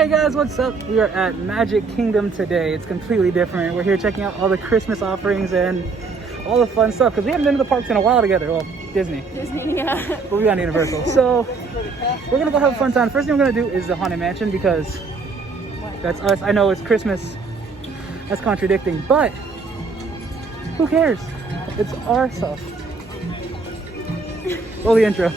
Hey guys, what's up? We are at Magic Kingdom today. It's completely different. We're here checking out all the Christmas offerings and all the fun stuff because we haven't been to the parks in a while together. Well, Disney, yeah. But we got Universal. So we're gonna go have a fun time. First thing we're gonna do is the Haunted Mansion because that's us. I know it's Christmas. That's contradicting, but who cares? It's our stuff. Roll the intro.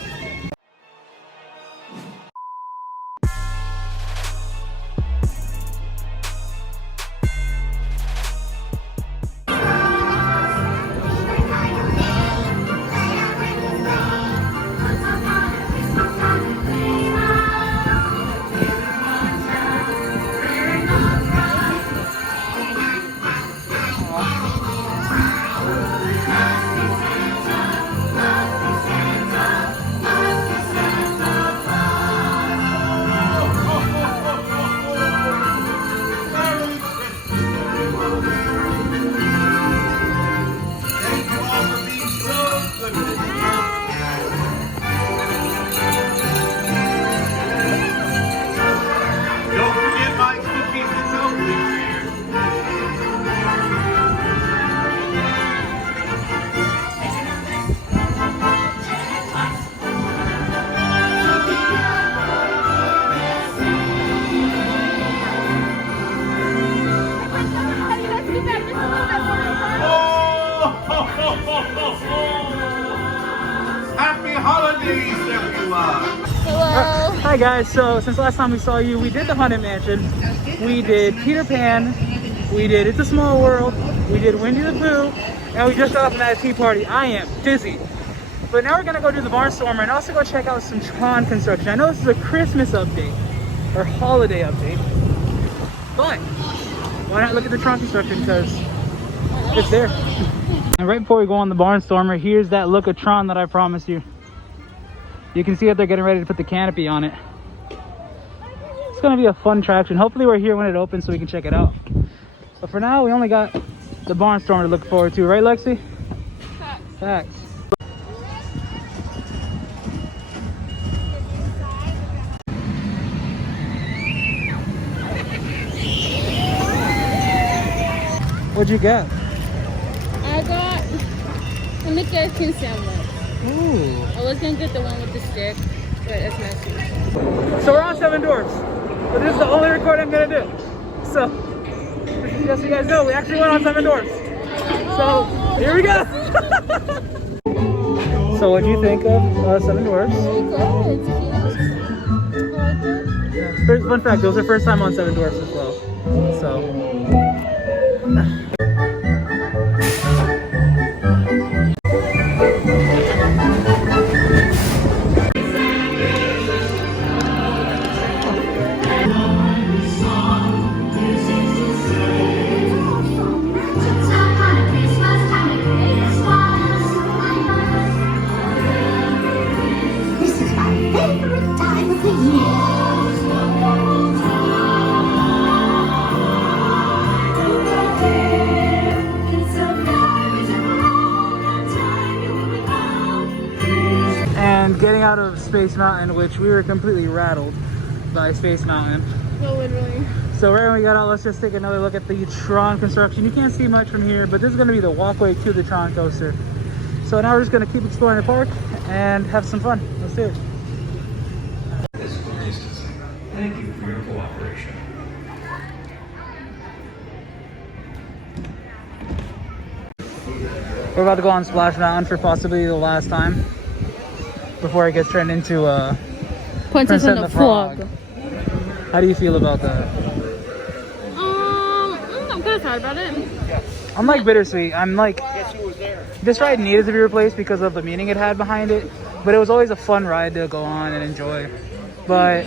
Happy holidays, everyone! Hello! Hi guys, so since last time we saw you, we did the Haunted Mansion, we did Peter Pan, we did It's a Small World, we did Winnie the Pooh, and we just got off from that tea party. I am dizzy. But now we're gonna go do the Barnstormer and also go check out some Tron construction. I know this is a Christmas update, or holiday update, but why not look at the Tron construction because it's there. And right before we go on the Barnstormer, here's that look of Tron that I promised you. You can see that they're getting ready to put the canopy on it. It's gonna be a fun attraction. Hopefully we're here when it opens so we can check it out. But for now, we only got the Barnstormer to look forward to, right Lexi? Facts. Facts. What'd you get? I got a McCaffrey sandwich. Ooh. I was gonna get the one with the stick, but it's messy. So we're on Seven Dwarfs, but this is the only record I'm gonna do. So, just so you guys know, we actually went on Seven Dwarfs. So, here we go. So what'd you think of Seven Dwarfs? Really good. It's cute. I like it. Yeah. First, fun fact, it was our first time on Seven Dwarfs as well. So. And getting out of Space Mountain, which we were completely rattled by Space Mountain. No, literally. So right when we got out, let's just take another look at the Tron construction. You can't see much from here, but this is going to be the walkway to the Tron coaster. So now we're just going to keep exploring the park and have some fun. Let's do it. Thank you for your cooperation. We're about to go on Splash Mountain for possibly the last time before it gets turned into Princess and the Frog. How do you feel about that? I'm kind of sad about it. I'm like bittersweet. I'm like, this ride needed to be replaced because of the meaning it had behind it, but it was always a fun ride to go on and enjoy. But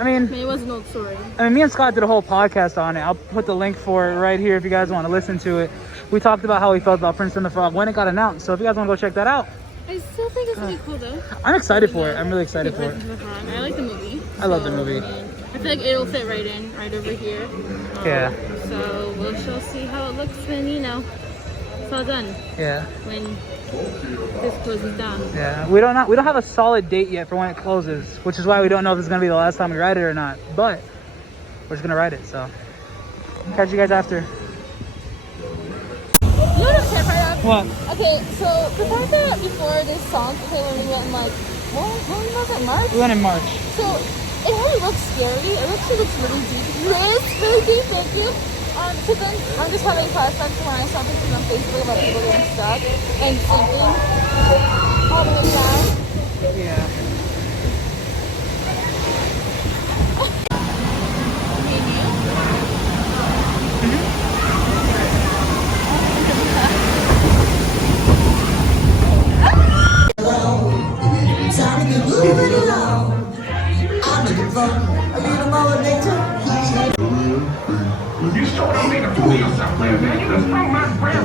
I mean, it was an old story. I mean, me and Scott did a whole podcast on it. I'll put the link for it right here if you guys want to listen to it. We talked about how we felt about Prince and the Frog when it got announced. So if you guys want to go check that out. I still think it's really cool though. I'm excited for it. I'm really excited for it. I like the movie. I love the movie. I feel like it'll fit right over here. Yeah. So we'll shall see how it looks when, you know, it's all done. Yeah. When this closes down. Yeah. We don't have a solid date yet for when it closes, which is why we don't know if it's gonna be the last time we ride it or not. But we're just gonna ride it. So catch you guys after. You know what I'm saying right now? What? Okay, so the fact that before this song, okay, when we went in like, when was it, March? We went in March. So it really looks scary. It actually looks really deep. Really deep, thank you. So then I'm just having flashbacks to when I saw pictures on Facebook about people getting stuck and sinking all the way down. Yeah. You sure don't need to fool yourself, man. You just know my friend.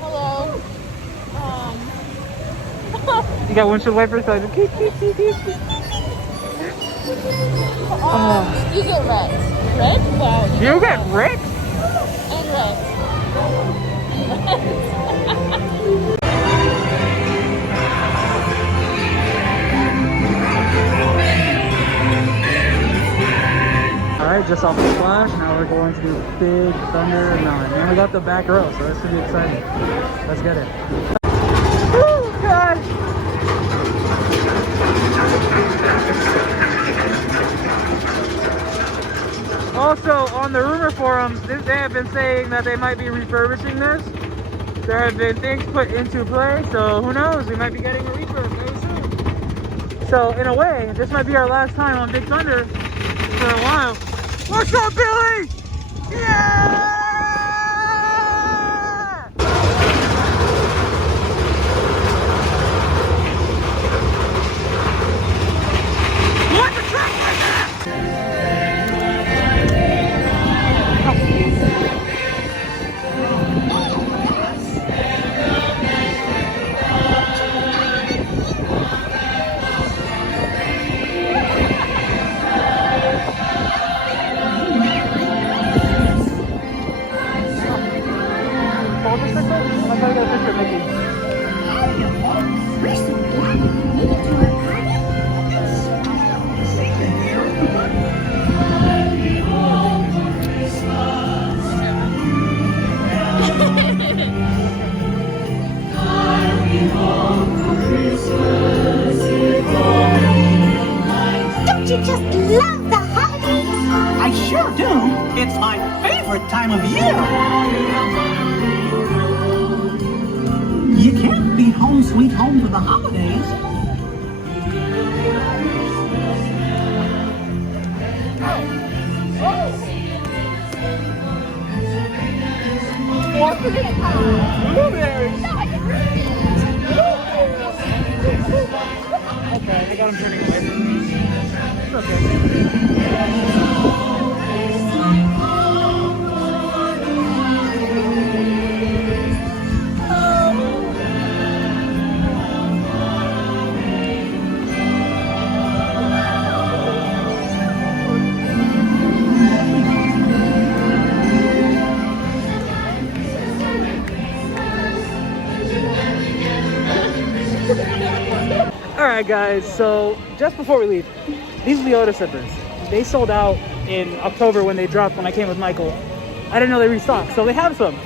Hello. You got windshield wipers, so I just You get wrecked. Wrecked? Wow. You get wrecked? And wrecked. Alright, just off the splash, now we're going to Big Thunder Mountain. And we got the back row, so this should be exciting. Let's get it. Oh god! Also, on the rumor forums, they have been saying that they might be refurbishing this. There have been things put into play, so who knows? We might be getting a refurb very soon. So, in a way, this might be our last time on Big Thunder for a while. What's up, Billy? Yeah! What the truck like that? Don't you just love the holidays? I sure do. It's my favorite time of year. You can't beat Home Sweet Home for the holidays. Okay, I got him turning away. It's okay. Alright guys, so just before we leave, these Leota slippers, they sold out in October when they dropped when I came with Michael. I didn't know they restocked, so they have some.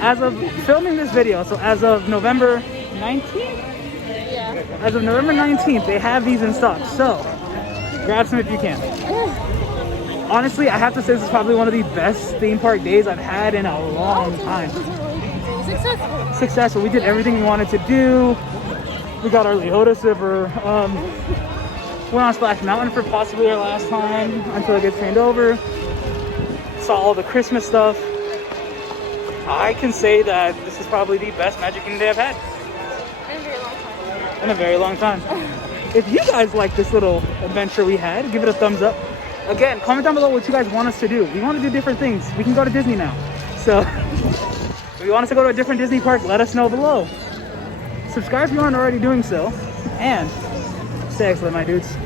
As of filming this video, so as of November 19th? Yeah. As of November 19th, they have these in stock, so grab some if you can. Honestly, I have to say this is probably one of the best theme park days I've had in a long time. Successful. Successful. We did everything we wanted to do. We got our Leota slipper. Went on Splash Mountain for possibly our last time until it gets trained over. Saw all the Christmas stuff. I can say that this is probably the best Magic Kingdom day I've had. In a very long time. If you guys like this little adventure we had, give it a thumbs up. Again, comment down below what you guys want us to do. We want to do different things. We can go to Disney now. So, if you want us to go to a different Disney park, let us know below. Subscribe if you aren't already doing so. And stay excellent, my dudes.